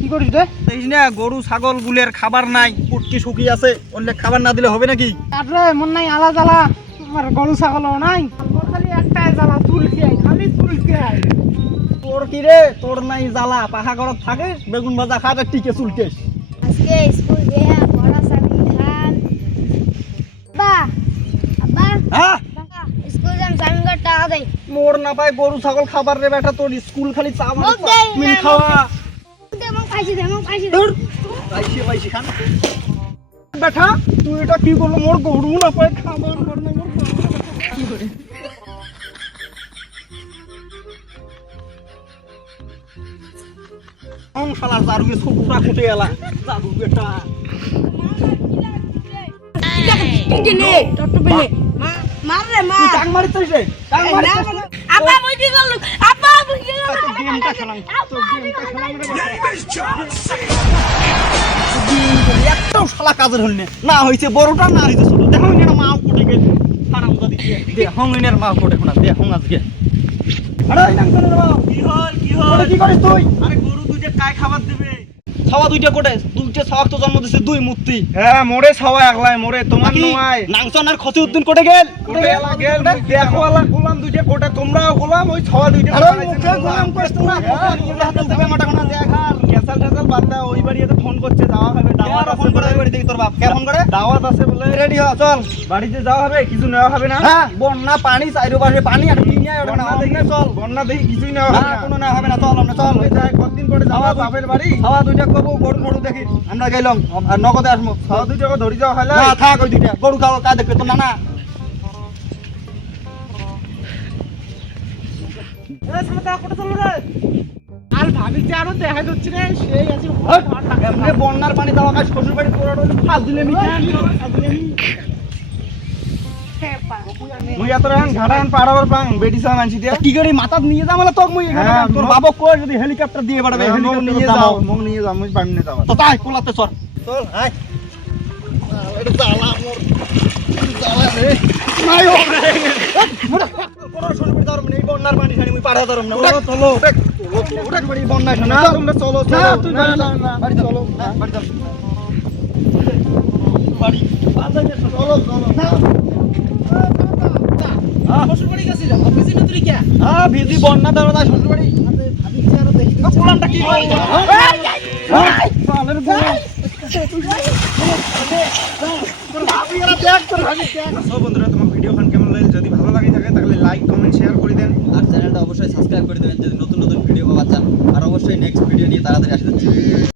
কি করিস রে? দেখিস না গরু ছাগল গুলের খাবার নাই, পুটকি শুকিয়ে আছে, ওলে খাবার না দিলে হবে নাকি? তারপরে মন নাই আলা জ্বালা, আমার গরু ছাগলও নাই, আমার খালি একটাই জ্বালা, চুল খেয়ে খালি চুল খেয়ে। তোর কি রে, তোর নাই জ্বালা, পাখা ঘরত থাকিস, বেগুন ভাজা খাট আর টিকে চুলকেস। আজকে স্কুল গিয়ে বড়া চাবি খান। আব্বা আব্বা হ্যাঁ বাবা স্কুল যাম চাবির টাকা দেই। মোর না পাই গরু ছাগল খাবার রে বেটা, তোর স্কুল খালি চা মোক দেই, মিন খাওয়া। দে মোক পাইছি দে মোক পাইছি দে। দূর পাইছি পাইছি খান বেটা, তুই এটা কি করলো? মোর গরু না পাই খাবার মোর না, মোর কি করে শালা জারুকে ছকুটা কুটে এলা জাদু বেটা। কি নে টট্টু বেলে মার রে তুই মার। টাং মারিছিস রে, টাং মারিছিস। আব্বা মই কি করলু? আব্বা মই কি করলু? তো গেমটা খেলাম, তো গেমটা খেলাম রে একটাও শালা কাজের হল না হইছে, বড়টা না হইছে ছোট। দেখো না মা কোটে গেল হারামজাদি দিয়ে দে হংইনের মা কোটে কোনা দে হং আজকে। আরে এই নাম করে দাও। কি হল কি করিস তুই? আরে গরু দুইটা কাই খাবার দিবে? ছাওয়া দুইটা কোটে, দুইটা ছাওয়া তো জন্ম দিছে দুই মূর্তি। হ্যাঁ মোরে ছাওয়া একলাই, মোরে তোমার নয়। নাংচনার খসি উদ্দিন কোটে গেল, কোটে এলা গেল, দেখো আলা গোলাম দুইটা কোটে, তোমরাও গোলাম, ওই ছাওয়া দুইটা আরে মুখে গোলাম কইছ তোরা, হাতে দিবে মাটা কোনা দেখা। ক্যাসাল ট্যাসাল বাদ দাও, ওই বাড়িতে ফোন করছে, যাওয়া হবে, দাওয়াত আছে ফোন করে বাড়ি থেকে তোর বাপ কে ফোন করে? দাওয়াত আছে বলে। রেডি হ চল। বাড়িতে যাওয়া হবে, কিছু নেওয়া হবে না। হ্যাঁ বন্যা পানি চাইরো পাশে পানি আর কিনিয়া ওটা না বন্যা দেখি দেখলে চল। বন্যা দেখি কিছুই নেওয়া হবে না না। কোনো না হবে না, চল আমরা চল। ওই যায় কতদিন পরে যাওয়া বাপের বাড়ি, খাওয়া দুইটা কবো গরু গরু দেখি আমরা গেলাম আর নগদে আসবো। ছাওয়া দুইটাকে ধরে যাওয়া হলে না থাক ওই দুইটা গরু খাওয়া কা দেখবে তো না না। এ সামনে কোটা চল রে। আর ভাবি যে আরো দেখা যাচ্ছে রে, সেই আছে এমনি বন্যার পানি দেওয়া কাজ শ্বশুর বাড়ি তোরা ফাঁস দিলে মিটান। মুই এত রান ঘাটান পাড়াবার পাং বেটি সা মানছি দিয়া। কি করে মাথা নিয়ে যা মানে তোক মুই এখানে হ্যাঁ, তোর বাবা কই যদি হেলিকপ্টার দিয়ে বাড়াবে মুখ হেলিকপ্টার নিয়ে যাও, মুখ নিয়ে যাও, মুই পারবি না যাওয়া। তো তাই কোলাতে চল। চল আয়। এটা জ্বালা মোর জ্বালা রে নাই হবে কোন শ্বশুর বাড়ি ধরম নেই, বন্যার পানি ছাড়ি মুই পাড়া ধরম না। চলো, চলো। ওটা বাড়ি বন্যা শোনা না তোমরা চলো, না চলো। তুই না, বাড়ি না, চল না, বাড়ি চলো বাড়ি চল বাড়ি বাজারে চলো চলো না। শ্বশুর বাড়ি গেছিল অফিসে না তুই কে? হ্যাঁ ভিজি বন্যা ধরো না শ্বশুর বাড়ি। ভাবি যে আরো দেখি পুলানটা কি হয়? পালের বউ সো বন্ধুরা, তোমার ভিডিও খান কেমন লাগলো? যদি ভালো লাগে থাকে তাহলে লাইক কমেন্ট শেয়ার করে দেন। আর চ্যানেলটা অবশ্যই সাবস্ক্রাইব করে দেবেন যদি নতুন নতুন ভিডিও পাওয়া চান। আর অবশ্যই নেক্সট ভিডিও নিয়ে তাড়াতাড়ি আসতে